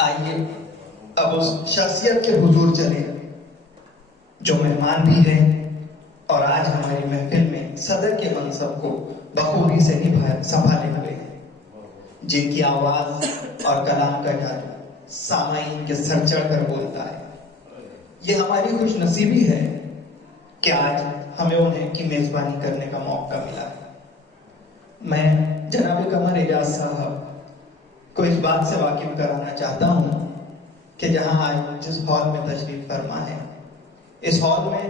आइए अब उस शख्सियत के हुजूर चले जो मेहमान भी हैं और आज हमारी महफिल में सदर के मनसब को बखूबी से संभाले हुए हैं, जिनकी आवाज और कलाम का जादू सामाईन के सर चढ़ कर बोलता है। ये हमारी खुशनसीबी है कि आज हमें उन्हें की मेजबानी करने का मौका मिला है। मैं जनाब कमर एजाज साहब को इस बात से वाकिफ कराना चाहता हूँ कि जहाँ आज जिस हॉल में तशरीफ फरमा है, इस हॉल में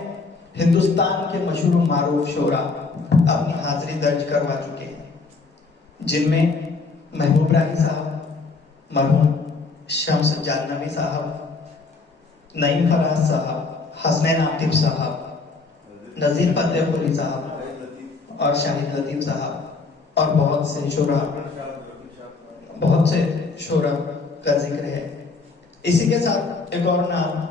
हिंदुस्तान के मशहूर मारूफ शोरा अपनी हाजिरी दर्ज करवा चुके हैं, जिनमें महबूब राही साहब, मरहूम शम्स जालनवी साहब, नईम फराज साहब, हसनैन आतिफ साहब, नजीर फतेहपुरी साहब और शाहिद लतीफ साहब और बहुत से शोरा का जिक्र है। इसी के साथ एक और नाम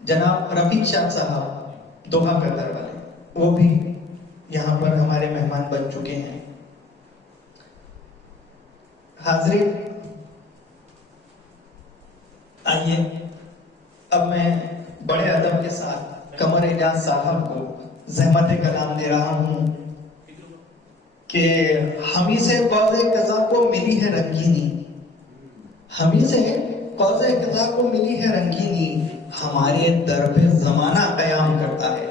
जनाब रफीक शाह साहब दोहा कतर वाले, वो भी यहाँ पर हमारे मेहमान बन चुके हैं। हाज़रीन, आइए अब मैं बड़े अदब के साथ कमर एजाज साहब को ज़हमत कलाम दे रहा हूँ कि हमी से क़ौज़े क़ज़ा को मिली है रंगीनी, हमी से क़ौज़े क़ज़ा को मिली है रंगीनी, हमारे दर पे ज़माना क़याम करता है।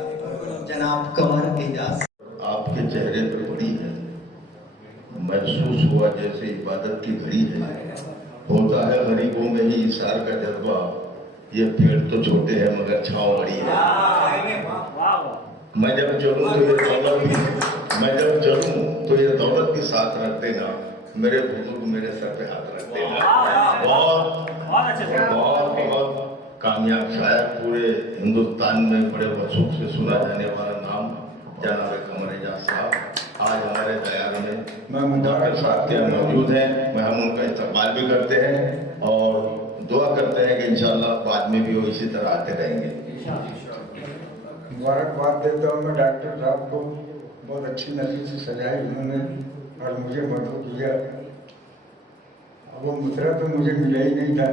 जनाब कमर एजाज। आपके चेहरे पे पड़ी है, महसूस हुआ जैसे इबादत की घड़ी है। होता है गरीबों में ही इशार का जज्बा, ये पेड़ तो छोटे हैं मगर छाँव बड़ी है। मैं जब चलूं तो ये दौलत भी साथ रख देना, मेरे बुजुर्ग मेरे सर पे हाथ रख देना। बहुत कामयाब शायर, पूरे हिंदुस्तान में बड़े वसूख से सुना जाने वाला नाम जनाब कमर एजाज साहब आज हमारे दयार में डॉक्टर साहब के मौजूद हैं। मैं हम उनका इस्तकबाल भी करते हैं और दुआ करते हैं कि इंशाअल्लाह बाद में भी वो इसी तरह आते रहेंगे। मुबारकबाद देता हूँ मैं डॉक्टर साहब को, बहुत अच्छी नसीब से सजाई उन्होंने और मुझे मदद किया। अब वो मुसरा तो मुझे मिला ही नहीं था।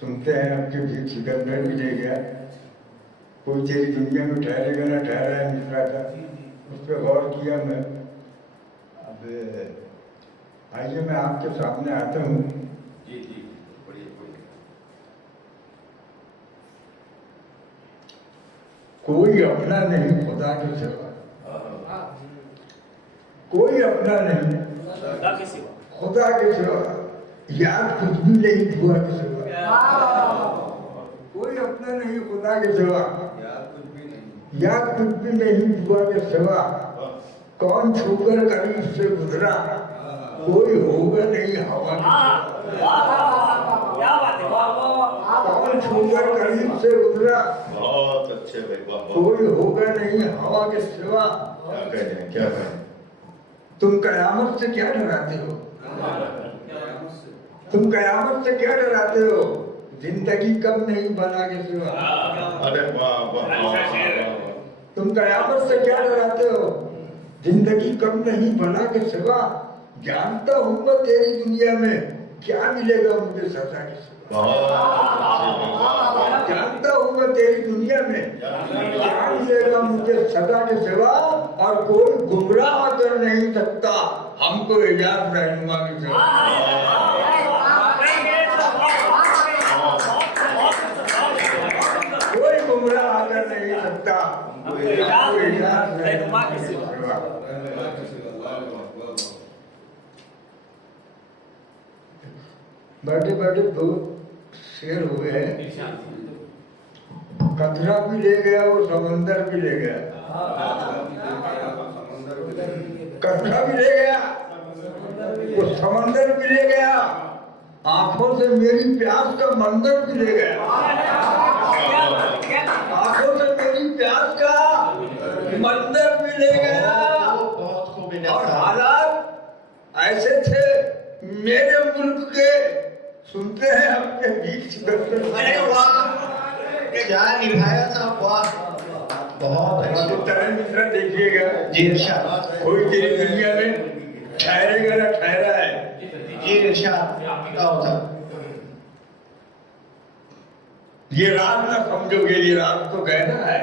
सुनते हैं आपके भी सिकंदर भी ले गया, कोई तेरी दुनिया में ठहरेगा ना ठहरा है मिसरा था, उस पर गौर किया मैं। अब आइए मैं आपके सामने आता हूँ। कोई अपना नहीं खुदा के सिवा, कोई अपना नहीं खुदा के सिवा, याद कुछ भी नहीं हुआ के सिवा, कोई अपना नहीं खुदा के सिवा, याद कुछ भी नहीं हुआ के सिवा, कौन छूकर करीब से गुजरा, कोई होगा नहीं हवा के सिवा, कौन छूकर करीब से गुजरा, बहुत अच्छे भाई, कोई होगा नहीं हवा के सिवा। क्या कहें? तुम कयामत से क्या डराते हो, तुम कयामत से क्या डराते हो, जिंदगी कम नहीं बना के सिवा। अरे वाह वाह, तुम कयामत से क्या डराते हो, जिंदगी कम नहीं बना के सिवा, जानता हूँ मैं तेरी दुनिया में क्या मिलेगा मुझे सजा के सिवा। जानता हूँ मैं तेरी दुनिया में क्या मिलेगा मुझे सजा के सिवा, और कोई गुमराह कर नहीं सकता हमको इजाज़त रहनुमा के सिवा। कोई गुमराह कर नहीं सकता हमको इजाज़त रहनुमा के सिवा। बैठे बैठे दो शेर हुए हैं, कतरा भी ले गया वो समंदर भी ले गया, कतरा भी ले गया वो समंदर भी ले गया, आंखों से मेरी प्यास का मंदिर भी ले गया, आंखों से मेरी प्यास का मंदिर भी ले गया। और हालात ऐसे थे मेरे मुल्क के, सुनते हैं अपने बीच। अरे वाह, क्या निभाया साहब, वाह, बहुत अच्छी तरह मिश्रा देखिएगा जी। इरशाद। कोई तेरी दुनिया में ठहरेगा ना ठहरा है, जी इरशाद आओ साहब। ये रात ना समझोगे, ये रात तो गहरा है।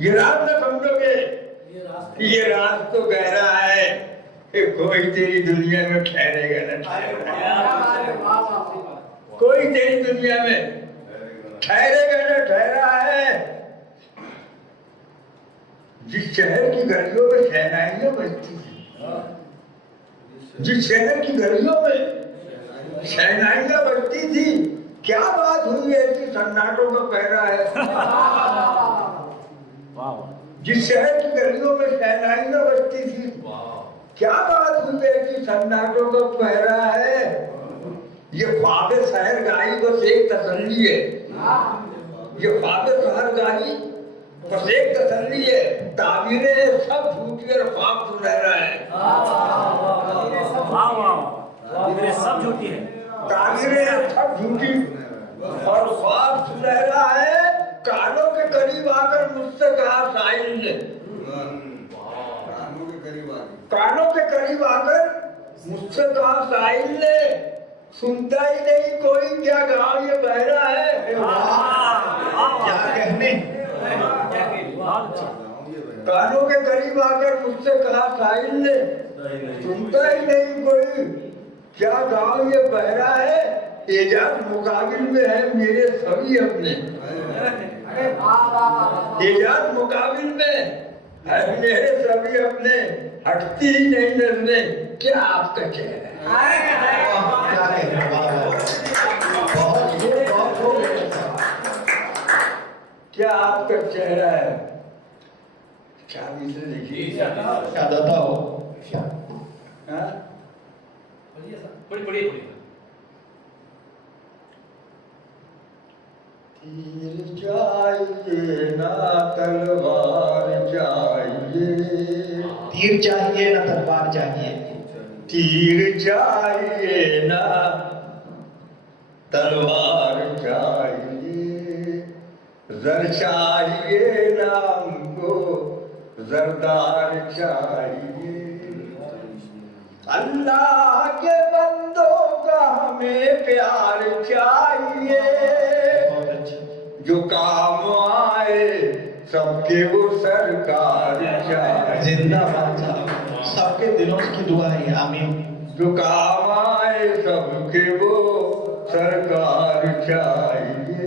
ये रात ना समझोगे, ये रात तो गहरा है कि कोई तेरी दुनिया में ठहरेगा न ठहरेगा, कोई तेरी दुनिया में ठहरेगा न ठहरा है। जिस शहर की गलियों में शहनाइयां बजती थी, जिस शहर की गलियों में शहनाइयां बजती थी, क्या बात हुई ऐसी सन्नाटों का पहरा है। जिस शहर की गलियों में शहनाइयां बजती थी, क्या बात हुई ऐसी सन्नाटों का पहरा है। ये ख्वाब शहर गाई बस एक तसल्ली है, ये ख्वाब शहर गाई बस एक तसल्ली है। ताबीरें सब झूठी और ख्वाब सुनहरा है। सब झूठी है, ताबीरें सब झूठी और ख्वाब सुनहरा है। कानों के करीब आकर मुझसे कहा साहिल ने, कानों के करीब आकर मुझसे कहा साहिल ने, सुनता ही नहीं कोई, क्या गाँव ये बहरा है। क्या कहने। कानों के करीब आकर मुझसे कहा साहिल ने, सुनता ही नहीं कोई, क्या गाँव ये बहरा है। एजाज मुकाबिल में है मेरे सभी अपने, एजाज मुकाबिल में है मेरे सभी अपने, हटती ही नहीं नजरें, क्या आपका चेहरा है। क्या कहने। बहुत क्या आपका चेहरा है। चाबी से देखिए, क्या दादा हो। हाँ? तीर चाहिए ना तलवार चाहिए, तीर चाहिए ना तलवार चाहिए, तीर चाहिए ना तलवार चाहिए, जर चाहिए ना हमको जरदार चाहिए। अल्लाह के बंदों का हमें प्यार चाहिए, बहुत अच्छा। जो काम आए सबके वो सरकार चाहिए। जिंदाबाद साहब, सबके दिलों की दुआ है, आमीन। जो काम आए सबके वो सरकार चाहिए।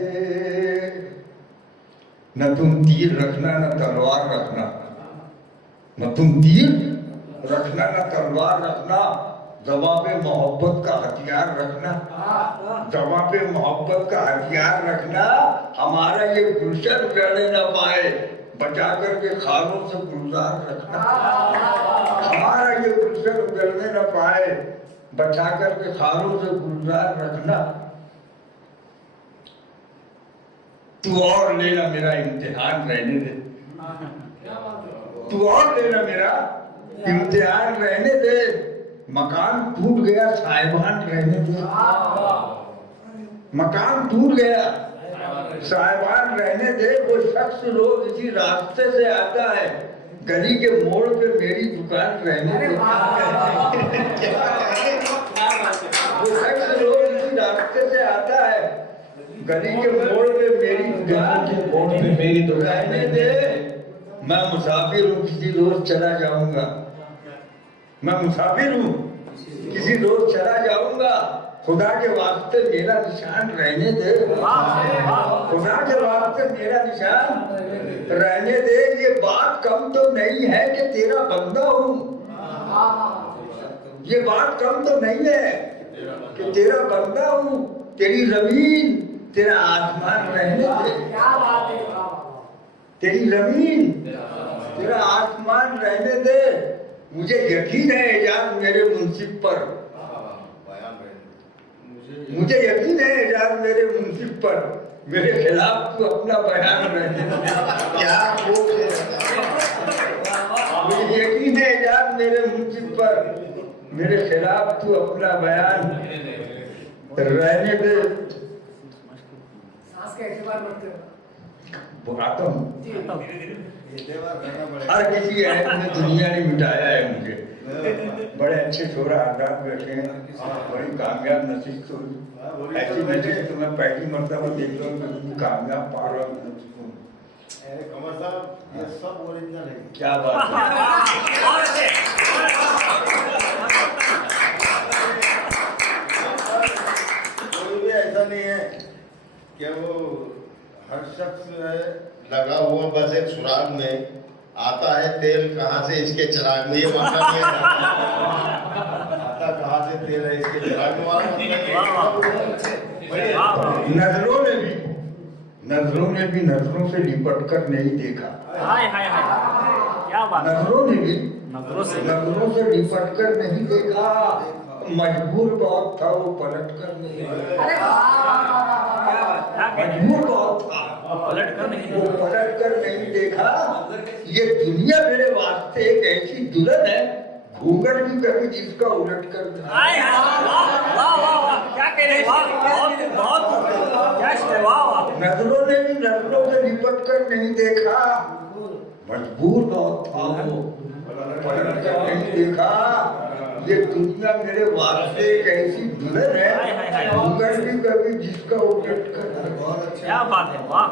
न तुम तीर रखना न तलवार रखना, न तुम तीर रखना न तलवार रखना, दवा पे मोहब्बत का हथियार रखना, दवा पे मोहब्बत का हथियार रखना। हमारा ये गुलशन करने न पाए, बचा करके खानों से गुलजार रखना। हमारा ये गुलशन करने न पाए, बचा करके खानों से गुलजार रखना। तू और लेना मेरा इम्तिहान रहने दे, तू और लेना मेरा इम्तिहान रहने दे। मकान टूट गया साहिबान रहने दे, मकान टूट गया साहिबान रहने दे। वो शख्स रोज इसी रास्ते से आता है, गली के मोड़ पे मेरी दुकान रहने दे। वो शख्स रोज इसी रास्ते से आता है, गली के मोड़ पे मेरी दुकान के मोड़ पे मेरी दुकान रहने दे। मैं मुसाफिर हूँ, किसी रोज चला जाऊंगा, मैं मुसाफिर हूँ, किसी रोज चला जाऊंगा। खुदा के वास्ते मेरा निशान रहने दे, खुदा के वास्ते मेरा निशान रहने दे। ये बात कम तो नहीं है कि तेरा बंदा हूँ, ये बात कम तो नहीं है कि तेरा बंदा हूँ। तेरी जमीन तेरा आसमान रहने दे, तेरी जमीन तेरा आसमान रहने दे। मुझे यकीन है एजाज मेरे मुंसिफ पर, मुझे यकीन है एजाज मेरे मुंसिफ पर, मेरे खिलाफ तू अपना बयान रहने दे। क्या खूब है। मुझे यकीन है एजाज मेरे मुंसिफ पर, मेरे खिलाफ तू अपना बयान रहने दे। बुलाता हूँ, हर किसी ऐप में दुनिया ने मिटाया है मुझे, बड़े अच्छे छोरा आजाद बैठे हैं, बड़ी कामयाब नसीब तो ऐसी नसीब तो मैं पहली मरतबा देख रहा हूँ कि कामयाब पा रहा हूँ। कमर साहब ये सब ओरिजिनल है। क्या बात है। और अच्छे। कोई भी ऐसा नहीं है कि वो हर शख्स लगा हुआ बस एक सुराग में आता है तेल कहाँ से इसके चिराग में, ये मतलब नहीं है आता कहाँ से तेल है इसके चिराग में वाला मतलब नहीं है। नजरों ने भी नजरों से लिपट कर नहीं देखा। हाय हाय हाय, क्या बात है। नजरों ने भी नजरों से नजरों से लिपट कर नहीं देखा, मजबूर बहुत था वो पलट कर नहीं देखा। मजबूर बहुत था पलट कर नहीं वो पलट कर नहीं देखा। ये दुनिया मेरे वास्ते एक ऐसी दुल्हन है, घूंघट भी कभी जिसका उलट कर दे। हाय हाय, वाह वाह वाह वाह, क्या कह रहे हैं, वाह, बहुत बहुत क्या शेर, वाह वाह। नजरों ने भी नजरों से लिपट कर नहीं देखा, मजबूर बहुत था वो पलट कर नहीं देखा। ये दुनिया मेरे वास्ते एक ऐसी दुल्हन है, घूंघट भी कभी जिसका उलट कर दे। क्या बात है, वाह।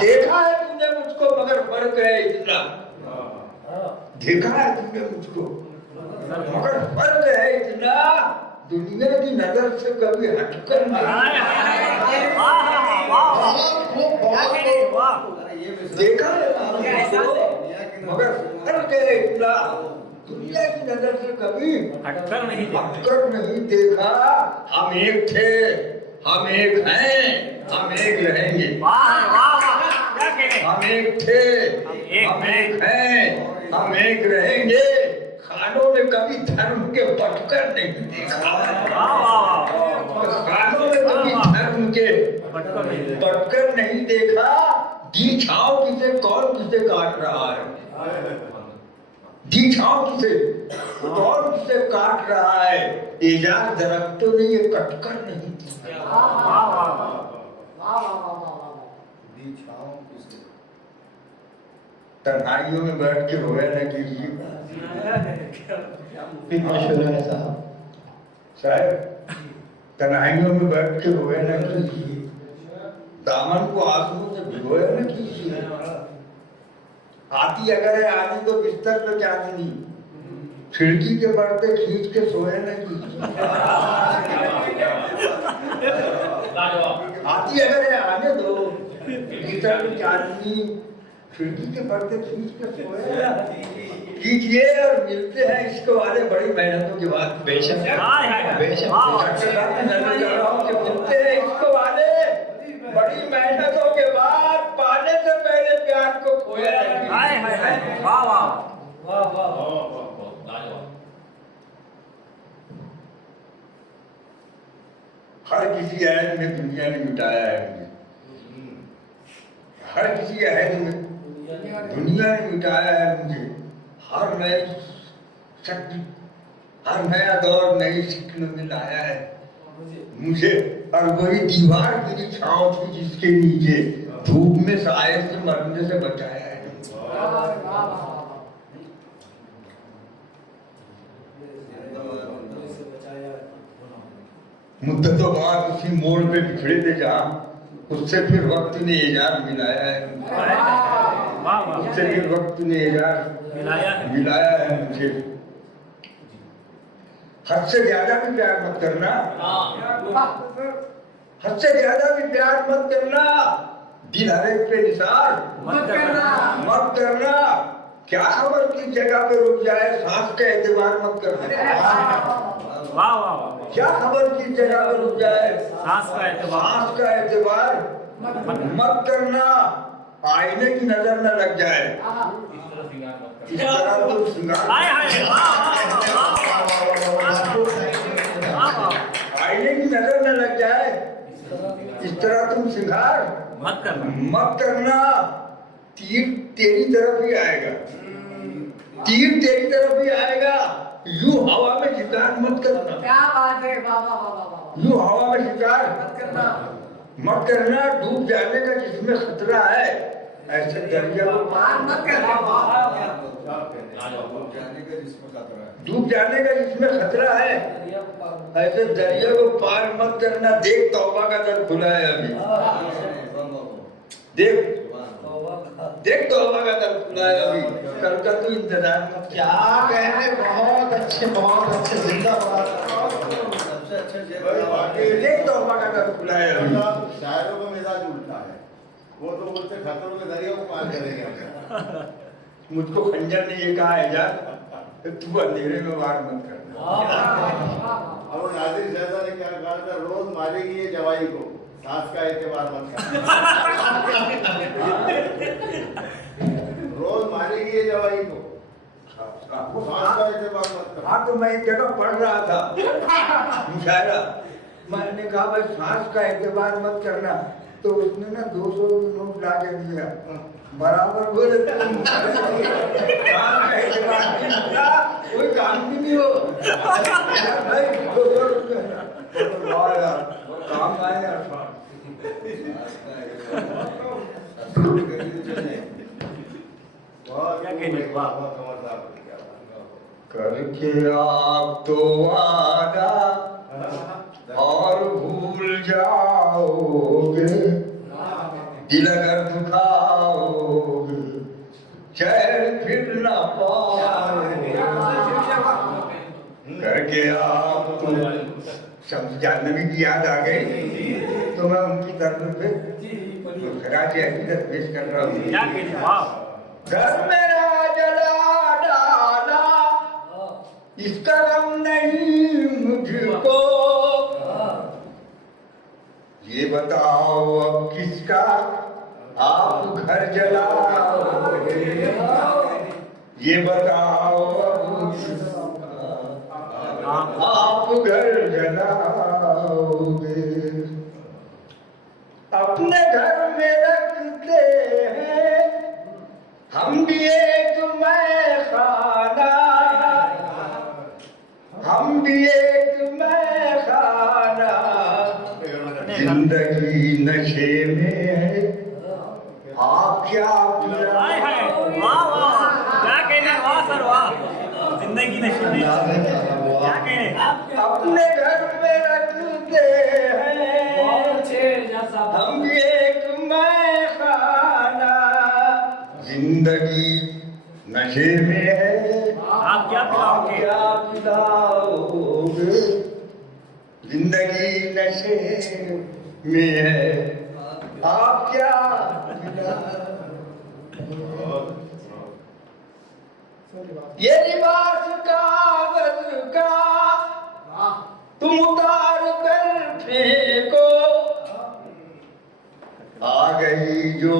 देखा है तुमने मुझको मगर फर्क है इतना, देखा है तुमने मुझको मगर फर्क है इतना, दुनिया की नजर से कभी हटकर नहीं। हाय हाय हाय, वाह वाह वाह, क्या कह रहे हैं, वाह। देखा है मगर फर्क है इतना, दुनिया की नजर से कभी हटकर नहीं देखा। हटकर नहीं देखा। हम एक थे, हम एक हैं, हम एक रहेंगे। वाह वाह वाह, क्या कह रहे हैं, हम एक थे, हम एक हैं, हम एक रहेंगे। खानों ने कभी धर्म के पटकर नहीं देखा। वाह वाह वाह, खानों ने कभी धर्म के पटकर नहीं देखा। पटकर नहीं देखा। दी छाव किसे कौन किसे काट रहा है, दी छाव किसे कौन किसे काट रहा है। एजाज दरख्तों ने ये कटकर नहीं देखा। वाह वाह वाह, तन्हाइयों में बैठ के रोया न कीजिए साहब, तन्हाइयों में बैठ के रोया न कीजिए, दामन को आंसुओं से भिगोया न कीजिए। आती अगर है आनी तो बिस्तर पे चांदनी, खिड़की के पर्दे खींच के सोया न कीजिए। आती अगर है आने दो, बिस्तर पे चांदनी, खिड़की के पर्दे खींच के सोया कीजिए। और मिलते हैं इसको वाले बड़ी मेहनतों के बाद, बेशक हाय हाय, बेशक वाह। मिलते हैं इसको वाले बड़ी मेहनतों के बाद, पाने से पहले प्यार को खोया नहीं। हाय हाय हाय, वाह वाह वाह वाह। हर किसी अहद में दुनिया ने मिटाया है मुझे, हर किसी अहद में दुनिया ने मिटाया है मुझे। हर नए शक्ति, हर नया दौर नई शक्ल में लाया है मुझे। और वही दीवार की छांव थी जिसके नीचे धूप में साए से मरने से बचाया है। मुद्दतों बाद उसी मोड़ पे बिछड़े थे जहाँ, उससे फिर वक्त ने एजाज मिलाया है। वाह वाह, उससे फिर वक्त ने एजाज मिलाया है मुझे। हद से ज्यादा भी प्यार मत करना, हद से ज्यादा भी प्यार मत करना, दिल हर एक पे निसार मत करना। क्या खबर किस जगह पे रुक जाए, सांस का एतबार मत करना। वाह वाह, क्या खबर किस जगह पे रुक जाए, सांस का एतबार मत करना। आईने की नजर न लग जाए, इस तरह तुम श्रृंगार, हाय हाय, आईने की नजर न लग जाए, इस तरह तुम श्रृंगार मत करना। तीर तेरी तरफ ही आएगा, तीर तेरी तरफ ही आएगा। यूं हवा में शिकार मत करना, क्या बात है, यूं हवा में शिकार मत करना। डूब जाने का जिसमें खतरा है, ऐसे दरिया को पार मत करना। डूब जाने का इसमें खतरा है। ऐसे दरिया को पार मत करना। देख तौबा का दर खुला है अभी। देख देख तौबा का दर खुला है अभी। कल का तू इंतजार मत। क्या कहने, बहुत अच्छे जिंदाबाद। सबसे अच्छे देख तौबा का दर खुला है अभी। शायरों का मिजाज उल्टा है। वो तो बोलते खतरों के दरिया को पार करेंगे। मुझको खंजर ने ये कहा है यार, तू अंधेरे में वार मत करना। और नादिर शहजा ने क्या कहा था, रोज मारेगी ये जवाई को, सांस का एतबार मत करना। रोज मारेगी ये जवाई को, सांस का एतबार मत करना। हाँ, तो मैं एक जगह पढ़ रहा था मुशायरा। मैंने कहा भाई सांस का एतबार मत करना, तो उसने ना 200 नोट ला के दिया। बराबर बोले कोई काम भी नहीं हो भाई। 200 रुपये काम आए यार। करके आप तो वादा और भूल जाओगे, दिल अगर दुखाओगे चैन फिर न पाओगे। करके आप तो शम्स जानवी की याद आ गई, तो मैं उनकी तरफ पे खराज हकीकत पेश कर रहा हूँ। क्या कहने, वाह। घर मेरा जला डाला, इसका गम नहीं मुझको। ये बताओ अब किसका आप घर जलाओगे। ये बताओ अब किसका आप घर जलाओगे। अपने घर में रखते हैं हम भी एक मैखाना, हम भी एक मैखाना। जिंदगी नशे में है, आप क्या हाय हाय, वाह वाह, क्या कहने, वाह सर वाह। जिंदगी नशे में, क्या कहने। अपने घर में रखते हैं हम भी एक मैखाना। जिंदगी नशे में है, आप क्या आप पिलाओगे। क्या पिलाओगे। जिंदगी नशे में है, आप क्या ये लिबास कागज का तुम उतार कर फेंको। आ गई जो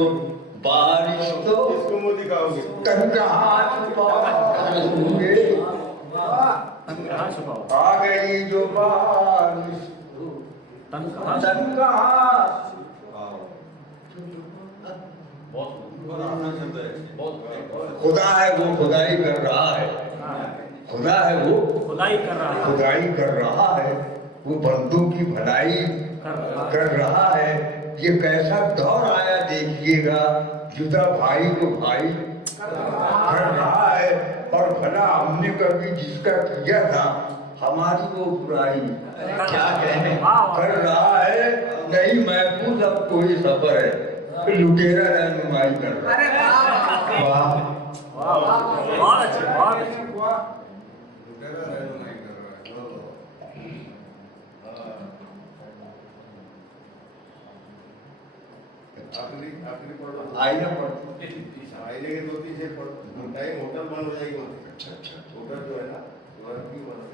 बारिश तो इसको मुंह दिखाओगे। तन कहाँ छुपाओगे। कहाँ छुपाओ, आ गई जो बारिश तन कहाँ तन कहाँ। खुदा है वो खुदाई कर रहा है। खुदा है वो खुदाई कर रहा है, खुदाई कर रहा है। वो बंदों की भलाई कर रहा है। ये कैसा दौर आया देखिएगा, जुदा भाई को भाई कर रहा है। और भला हमने कभी जिसका किया था हमारी वो बुराई क्या कहने, कर रहा है। नहीं महफूज अब कोई सफर है, लुटेरा रहनुमाई कर रहा है। वाह। बहुत अच्छे, बहुत अच्छे। आखिरी पढ़ो। आईना पर आईने के 2-3 शेर पढ़ो। टाइम होटल बंद हो जाएगी। अच्छा होटल जो है ना, स्वर्ग की बन हो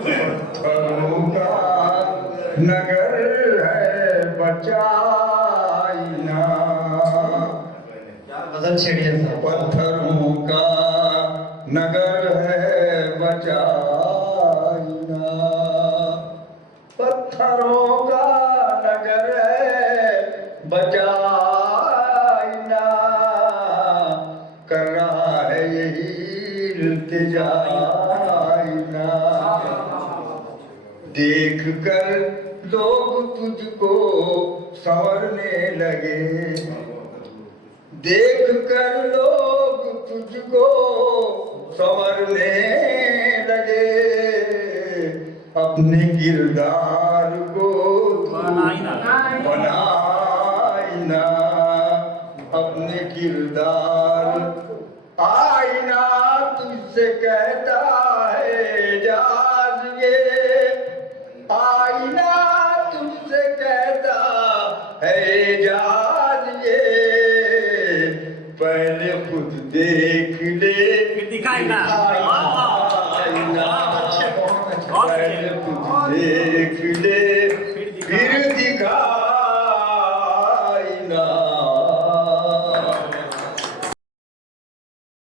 पत्थरों का नगर है बचाइना। गजल छेड़िए साहब। पत्थरों का नगर है बचाइना। पत्थरों का नगर है बचाइना। कर रहा है यही इल्तिजाइना। देख कर लोग तुझको संवरने लगे, देख कर लोग तुझको संवरने लगे, अपने किरदार को बनाइना। बनाइना, अपने किरदार आईना तुझसे कहता है जाज ये, आईना तुझसे कहता है जाज ये, पहले खुद देख ले फिर दिखाई ना। आईना, बहुत अच्छे। पहले खुद देख ले फिर दिखा